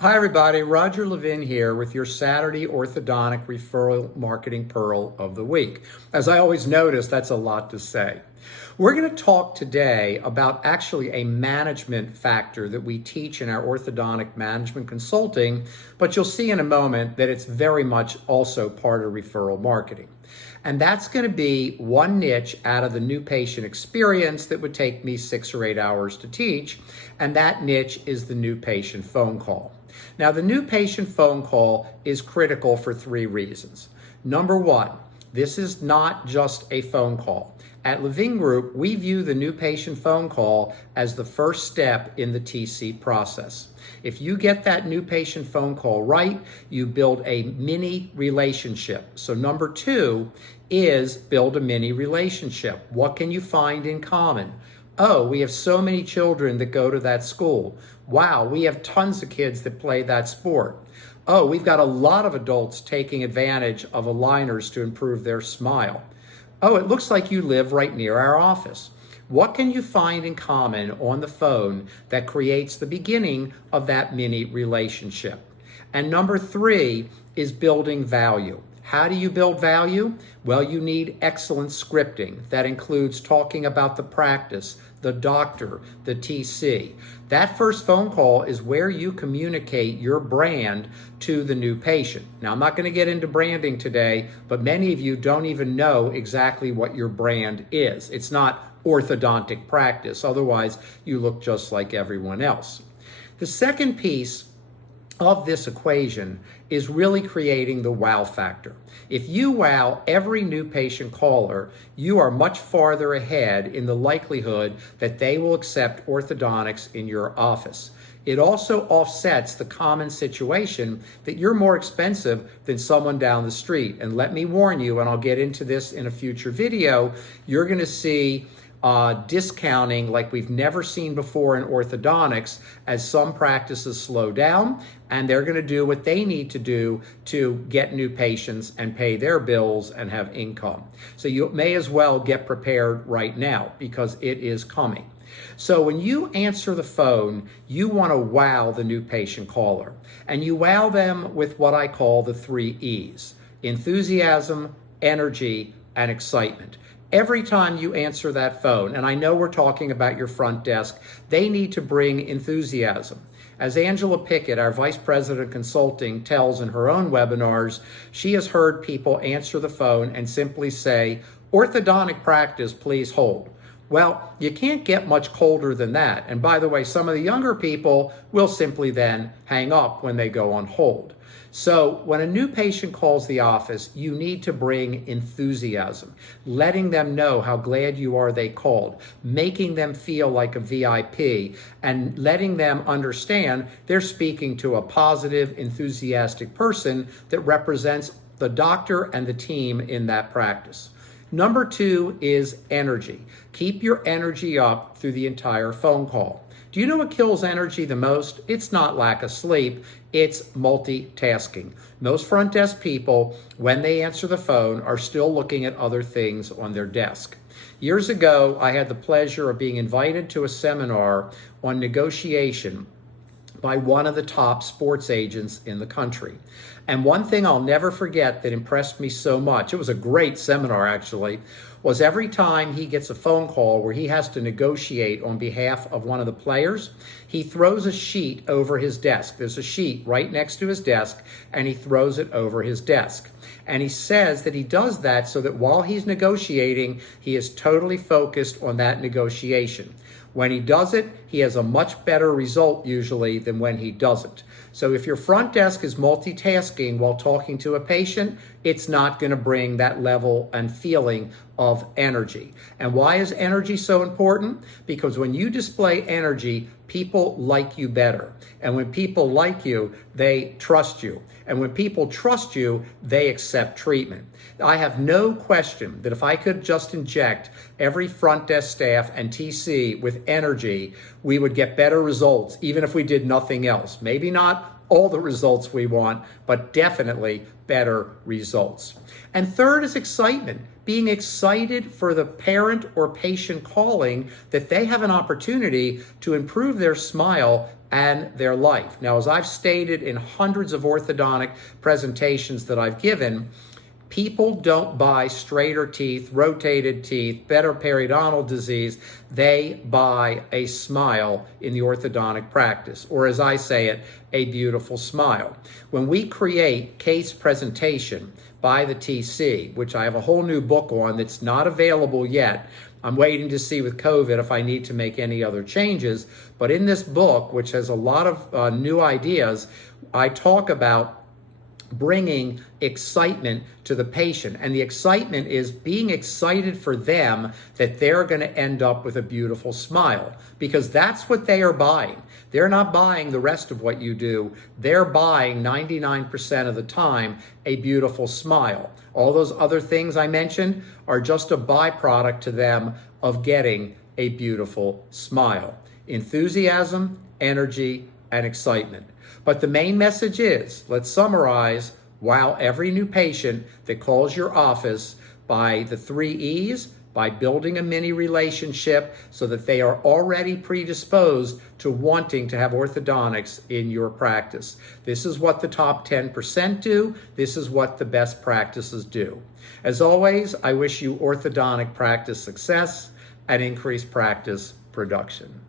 Hi everybody, Roger Levin here with your Saturday Orthodontic Referral Marketing Pearl of the Week. As I always notice, that's a lot to say. We're going to talk today about actually a management factor that we teach in our orthodontic management consulting, but you'll see in a moment that it's very much also part of referral marketing. And that's going to be one niche out of the new patient experience that would take me 6 or 8 hours to teach, and that niche is the new patient phone call. Now, the new patient phone call is critical for 3 reasons. Number 1, this is not just a phone call. At Levin Group, we view the new patient phone call as the first step in the TC process. If you get that new patient phone call right, you build a mini relationship. So number 2 is build a mini relationship. What can you find in common? Oh, we have so many children that go to that school. Wow, we have tons of kids that play that sport. Oh, we've got a lot of adults taking advantage of aligners to improve their smile. Oh, it looks like you live right near our office. What can you find in common on the phone that creates the beginning of that mini relationship? And number 3 is building value. How do you build value? Well, you need excellent scripting. That includes talking about the practice, the doctor, the TC. That first phone call is where you communicate your brand to the new patient. Now, I'm not going to get into branding today, but many of you don't even know exactly what your brand is. It's not orthodontic practice. Otherwise, you look just like everyone else. The second piece of this equation is really creating the wow factor. If you wow every new patient caller, you are much farther ahead in the likelihood that they will accept orthodontics in your office. It also offsets the common situation that you're more expensive than someone down the street. And let me warn you, and I'll get into this in a future video, you're going to see discounting like we've never seen before in orthodontics as some practices slow down, and they're going to do what they need to do to get new patients and pay their bills and have income. So you may as well get prepared right now because it is coming. So when you answer the phone, you want to wow the new patient caller, and you wow them with what I call the 3 E's: enthusiasm, energy, and excitement. Every time you answer that phone, and I know we're talking about your front desk, they need to bring enthusiasm. As Angela Pickett, our Vice President of Consulting, tells in her own webinars, she has heard people answer the phone and simply say, "Orthodontic practice, please hold." Well, you can't get much colder than that. And by the way, some of the younger people will simply then hang up when they go on hold. So when a new patient calls the office, you need to bring enthusiasm, letting them know how glad you are they called, making them feel like a VIP, and letting them understand they're speaking to a positive, enthusiastic person that represents the doctor and the team in that practice. Number 2 is energy. Keep your energy up through the entire phone call. Do you know what kills energy the most? It's not lack of sleep, it's multitasking. Most front desk people, when they answer the phone, are still looking at other things on their desk. Years ago, I had the pleasure of being invited to a seminar on negotiation by one of the top sports agents in the country. And one thing I'll never forget that impressed me so much, it was a great seminar actually, was every time he gets a phone call where he has to negotiate on behalf of one of the players, he throws a sheet over his desk. There's a sheet right next to his desk, and he throws it over his desk. And he says that he does that so that while he's negotiating, he is totally focused on that negotiation. When he does it, he has a much better result usually than when he doesn't. So if your front desk is multitasking while talking to a patient, it's not going to bring that level and feeling of energy. And why is energy so important? Because when you display energy, people like you better. And when people like you, they trust you. And when people trust you, they accept treatment. I have no question that if I could just inject every front desk staff and TC with energy, we would get better results, even if we did nothing else. Maybe not all the results we want, but definitely better results. And third is excitement. Being excited for the parent or patient calling that they have an opportunity to improve their smile and their life. Now, as I've stated in hundreds of orthodontic presentations that I've given, people don't buy straighter teeth, rotated teeth, better periodontal disease. They buy a smile in the orthodontic practice, or as I say it, a beautiful smile. When we create case presentation by the TC, which I have a whole new book on that's not available yet, I'm waiting to see with COVID if I need to make any other changes. But in this book, which has a lot of new ideas, I talk about bringing excitement to the patient. And the excitement is being excited for them that they're going to end up with a beautiful smile, because that's what they are buying. They're not buying the rest of what you do. They're buying 99% of the time a beautiful smile. All those other things I mentioned are just a byproduct to them of getting a beautiful smile. Enthusiasm, energy, and excitement. But the main message is, let's summarize, wow every new patient that calls your office by the 3 E's, by building a mini relationship so that they are already predisposed to wanting to have orthodontics in your practice. This is what the top 10% do. This is what the best practices do. As always, I wish you orthodontic practice success and increased practice production.